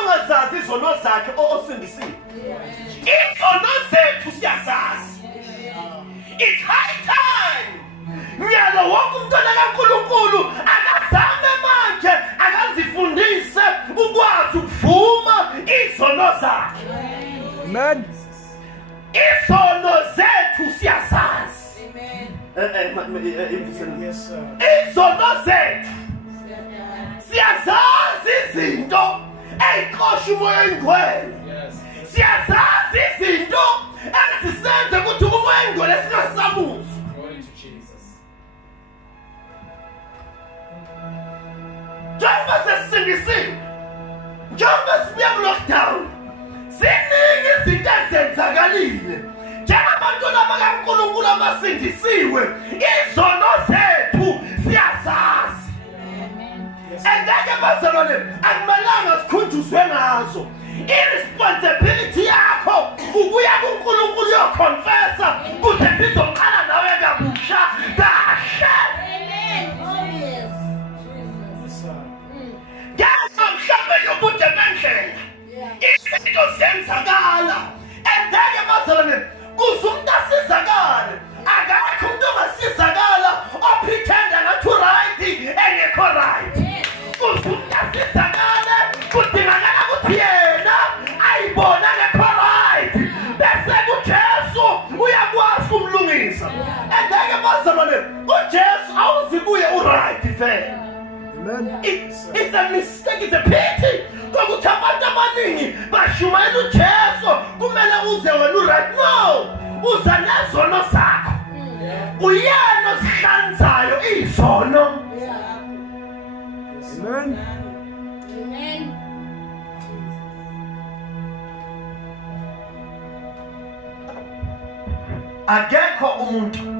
ongazazi izono zakhe osindisiwe. Izono zethu siyazazi. It's high time. Nyalo wonke umntwana kaNkulunkulu akazame manje akazifundise ukwazi ukuvuma izono zakhe. Amen. Izono zethu siyazazi. Yes, sir. Izono zethu siyazazi izinto eyixosha umoya engcwele. Siyazazi izinto ezisenze ukuthi umoya engcwele singasamuzi. Njengoba sesisindisiwe, njengoba sibuya ku-lockdown, ziningi izinto ezenzakalile. Njengabantwana bakaNkulunkulu abasindisiwe, izono zethu siyazazi. Engeke bazalwane akumelanga sikhunjuzwe ngazo. Irresponsibility yakho ukuya kuNkulunkulu uyoconfessa kuze sizoqala nawe kabusha kahle. Mhlawumbe yobude bendlela izinto zenzakala engeke bazalwane kuze umuntu asizakale. Akakho umuntu ongasizakala ophithenda ngathi right engekho right. Kuze umuntu asizakale kudingakala ukuthi yena ayibone ngekho right bese kuJesu uyakwazi kumlungisa. Engeke bazalwane uJesu awuzibuye uright vele. Amen. It's a mistake, it's a pity. Ukuthi abantu abaningi bashumayela uJesu kumele uze wena uright. No, uza nezono zakho. Uyena osihlanzayo izono. Amen. Amen. Akekho umuntu